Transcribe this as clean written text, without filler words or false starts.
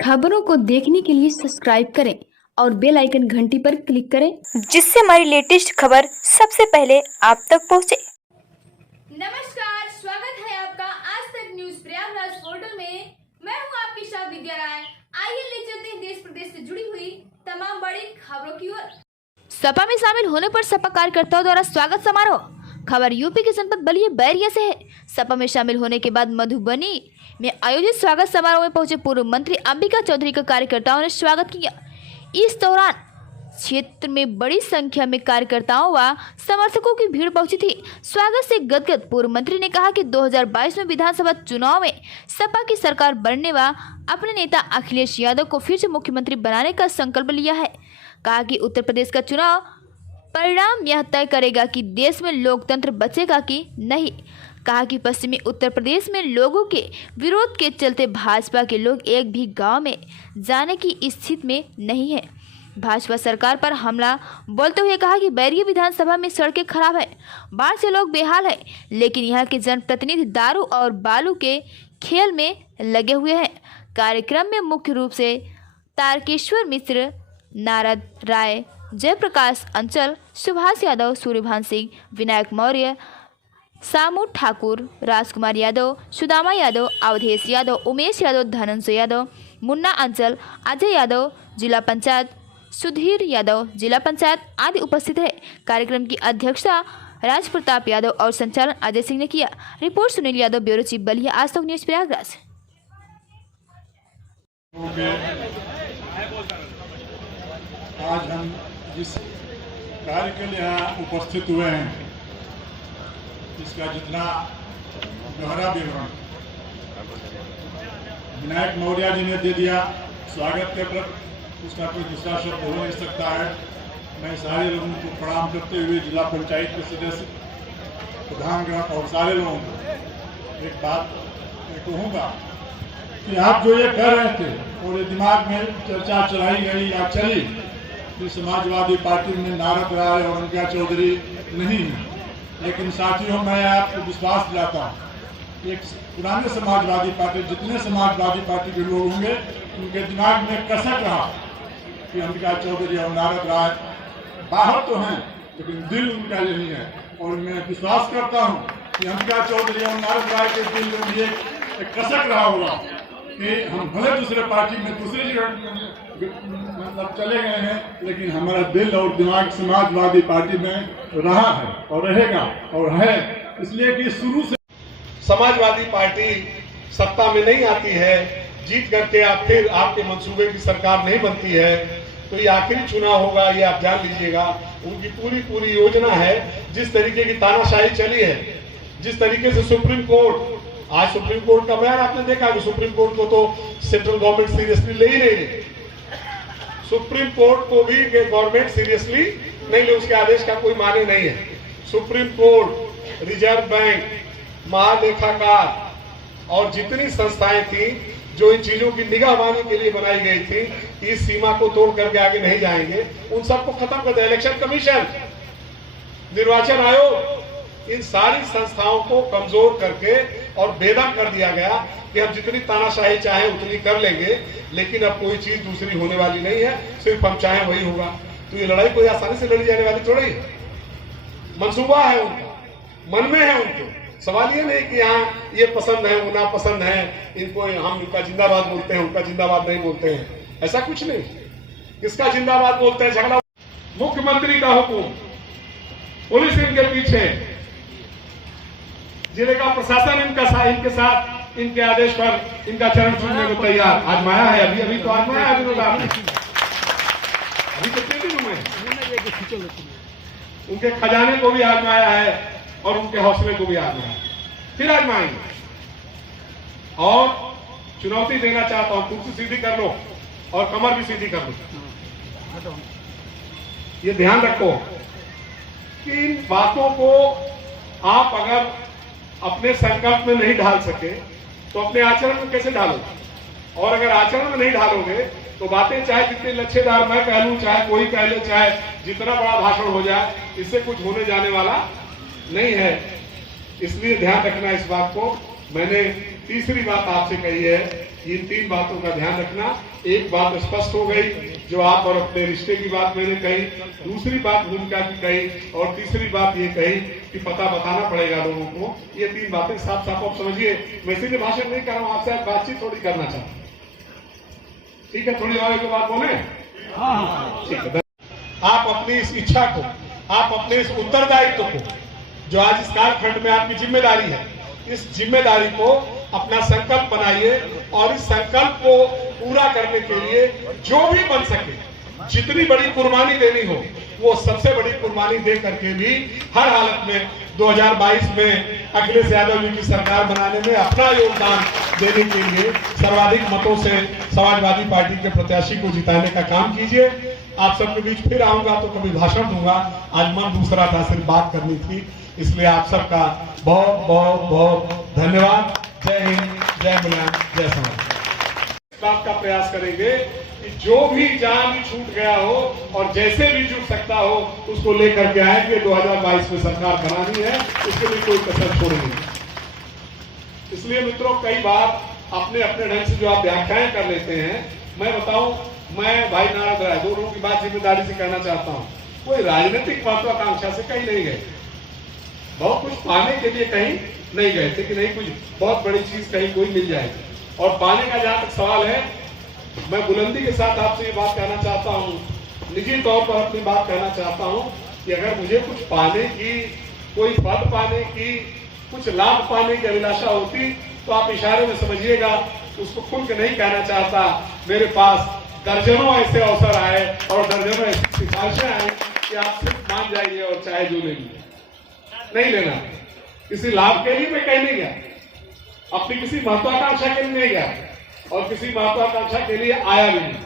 खबरों को देखने के लिए सब्सक्राइब करें और बेल आइकन घंटी पर क्लिक करें, जिससे हमारी लेटेस्ट खबर सबसे पहले आप तक पहुंचे। नमस्कार, स्वागत है आपका आज तक न्यूज प्रयागराज पोर्टल में। मैं हूं आपकी शाह विद्या राय। आइए ले चलते हैं देश प्रदेश से जुड़ी हुई तमाम बड़ी खबरों की ओर। सपा में शामिल होने पर सपा कार्यकर्ताओं द्वारा स्वागत समारोह। खबर यूपी के जनपद बलिया बैरिया से है। सपा में शामिल होने के बाद मधुबनी में आयोजित स्वागत समारोह में पहुंचे पूर्व मंत्री अंबिका चौधरी का कार्यकर्ताओं ने स्वागत किया। इस दौरान क्षेत्र में बड़ी संख्या में कार्यकर्ताओं व समर्थकों की भीड़ पहुंची थी। स्वागत से गदगद पूर्व मंत्री ने कहा कि 2022 में विधानसभा चुनाव में सपा की सरकार बनने व अपने नेता अखिलेश यादव को फिर से मुख्यमंत्री बनाने का संकल्प लिया है। कहा कि उत्तर प्रदेश का चुनाव परिणाम यह तय करेगा कि देश में लोकतंत्र बचेगा कि नहीं। कहा कि पश्चिमी उत्तर प्रदेश में लोगों के विरोध के चलते भाजपा के लोग एक भी गांव में जाने की स्थिति में नहीं है। भाजपा सरकार पर हमला बोलते हुए कहा कि बैरिया विधानसभा में सड़कें खराब है, बाढ़ से लोग बेहाल है, लेकिन यहाँ के जनप्रतिनिधि दारू और बालू के खेल में लगे हुए हैं। कार्यक्रम में मुख्य रूप से तारकेश्वर मिश्र, नारद राय, जयप्रकाश अंचल, सुभाष यादव, सूर्यभान सिंह, विनायक मौर्य, सामू ठाकुर, राजकुमार यादव, सुदामा यादव, अवधेश यादव, उमेश यादव, धनंजय यादव, मुन्ना अंचल, अजय यादव, जिला पंचायत सुधीर यादव, जिला पंचायत आदि उपस्थित है। कार्यक्रम की अध्यक्षता राज प्रताप यादव और संचालन अजय सिंह ने किया। Report Sunil Yadav, bureau chief Ballia, आज तक न्यूज प्रयागराज। आज हम जिस कार्य के लिए यहाँ उपस्थित हुए हैं, इसका जितना गहरा विवरण विनायक मौर्य जी ने दे दिया स्वागत के प्रति, उसका कोई दूसरा शब्द हो नहीं सकता है। मैं सारे लोगों को प्रणाम करते हुए जिला पंचायत के सदस्य, प्रधानगण और सारे लोगों को एक बात कहूँगा कि आप जो ये कर रहे थे और ये दिमाग में चर्चा चलाई गई या चली कि समाजवादी पार्टी में नारद राय और अंबिका चौधरी नहीं है, लेकिन साथियों मैं आपको विश्वास दिलाता हूँ, एक पुराने समाजवादी पार्टी, जितने समाजवादी पार्टी के लोग होंगे उनके दिमाग में कसक रहा कि अंबिका चौधरी और नारद राय बाहर तो हैं लेकिन दिल उनका यही है। और मैं विश्वास करता हूँ कि अंबिका चौधरी और नारद राय के दिल में ये कसक रहा होगा कि हम भले दूसरे पार्टी में दूसरी मतलब चले गए हैं, लेकिन हमारा दिल और दिमाग समाजवादी पार्टी में रहा है और रहेगा और है। इसलिए कि शुरू से समाजवादी पार्टी सत्ता में नहीं आती है, जीत करके आप फिर आपके मंसूबे की सरकार नहीं बनती है, तो ये आखिरी चुनाव होगा, ये आप जान लीजिएगा। उनकी पूरी योजना है। जिस तरीके की तानाशाही चली है, जिस तरीके से सुप्रीम कोर्ट, आज सुप्रीम कोर्ट का बयान आपने देखा कि सुप्रीम कोर्ट को तो सेंट्रल गवर्नमेंट सीरियसली ले ही नहीं रही। सुप्रीम कोर्ट को भी गवर्नमेंट सीरियसली नहीं ले, उसके आदेश का कोई माने नहीं है। सुप्रीम कोर्ट, रिजर्व बैंक, महालेखाकार और जितनी संस्थाएं थी जो इन चीजों की निगरानी के लिए बनाई गई थी, इस सीमा को तोड़ करके आगे नहीं जाएंगे, उन सबको खत्म कर दिया। इलेक्शन कमीशन, निर्वाचन आयोग, इन सारी संस्थाओं को कमजोर करके और बेदम कर दिया गया कि हम जितनी तानाशाही चाहे उतनी कर लेंगे, लेकिन अब कोई चीज दूसरी होने वाली नहीं है, सिर्फ हम चाहें वही होगा। तो ये लड़ाई कोई आसानी से लड़ी जाने वाली थोड़ी है। मंसूबा है उनका, मन में है उनको। सवाल ये नहीं कि यहाँ ये पसंद है, वो नापसंद है, इनको हम इनका जिंदाबाद बोलते हैं, उनका जिंदाबाद नहीं बोलते हैं, ऐसा कुछ नहीं। किसका जिंदाबाद बोलते हैं? झगड़ा। मुख्यमंत्री का हुक्म, पुलिस इनके पीछे, जिले का प्रशासन इनके साथ, इनके आदेश पर इनका चरण छूने को तैयार। आजमाया है, अभी तो आजमाया है, अभी कितने दिन हुए, उनके खजाने को भी आजमाया है और उनके हौसले को भी आजमाया, फिर आजमाएंगे। और चुनौती देना चाहता हूं, कुर्सी सीधी कर लो और कमर भी सीधी कर लो। ये ध्यान रखो कि इन बातों को आप अगर अपने संकल्प में नहीं ढाल सके तो अपने आचरण में कैसे ढालोगे? और अगर आचरण में नहीं ढालोगे तो बातें चाहे जितने लच्छेदार मैं कह लूं, चाहे कोई कह ले, चाहे जितना बड़ा भाषण हो जाए, इससे कुछ होने जाने वाला नहीं है। इसलिए ध्यान रखना इस बात को। मैंने तीसरी बात आपसे कही है, इन 3 बातों का ध्यान रखना। एक बात स्पष्ट हो गई जो आप और अपने रिश्ते की बात मैंने कही, दूसरी बात भूमिका की कही, और तीसरी बात ये कही कि पता बताना पड़ेगा लोगों को। ये 3 बातें साफ साफ आप समझिए। मैं इसीलिए भाषण नहीं कर रहा हूँ, आपसे बातचीत थोड़ी करना चाहता हूँ। ठीक है, थोड़ी और एक बात बोले। ठीक है, आप अपनी इस इच्छा को, आप अपने इस उत्तरदायित्व को, जो आज इस कालखंड में आपकी जिम्मेदारी है, इस जिम्मेदारी को अपना संकल्प बनाइए और इस संकल्प को पूरा करने के लिए जो भी बन सके, जितनी बड़ी कुर्बानी देनी हो, वो सबसे बड़ी कुर्बानी दे करके भी हर हालत में 2022 में अखिलेश यादव जी की सरकार बनाने में अपना योगदान देने के लिए सर्वाधिक मतों से समाजवादी पार्टी के प्रत्याशी को जिताने का काम कीजिए। आप सबके बीच फिर आऊंगा तो कभी भाषण दूंगा, आज मन दूसरा था, सिर्फ बात करनी थी, इसलिए आप सबका बहुत बहुत बहुत धन्यवाद। जय हिंद, जय मुलायम, जय समाज। इस बात का प्रयास करेंगे कि जो भी जहां भी छूट गया हो और जैसे भी जुट सकता हो उसको लेकर के आएंगे। 2022 में सरकार बनानी है, उसके लिए कोई कसर छोड़ेंगे। इसलिए मित्रों, कई बार अपने अपने ढंग से जो आप व्याख्याएं कर लेते हैं, मैं बताऊं, मैं भाई नारद राय दोनों की बात जिम्मेदारी से कहना चाहता हूं, कोई राजनीतिक महत्वाकांक्षा से कहीं नहीं गए, बहुत कुछ पाने के लिए कहीं नहीं गए थे कि नहीं कुछ बहुत बड़ी चीज कहीं कोई मिल जाएगी। और पाने का जहां तक सवाल है, मैं बुलंदी के साथ आपसे ये बात कहना चाहता हूं, निजी तौर पर अपनी बात कहना चाहता हूं कि अगर मुझे कुछ पाने की, कोई पद पाने की, कुछ लाभ पाने की अभिलाषा होती तो आप इशारे में समझिएगा, उसको खुल के नहीं कहना चाहता। मेरे पास दर्जनों ऐसे अवसर आए और दर्जनों ऐसी सिफारिशें आई कि आप सिर्फ मान जाइए और चाहे जो ले लीजिए, नहीं लेना। किसी लाभ के लिए मैं कहीं नहीं गया, अपनी किसी महत्वाकांक्षा के लिए नहीं गया और किसी महत्वाकांक्षा के लिए आया भी नहीं।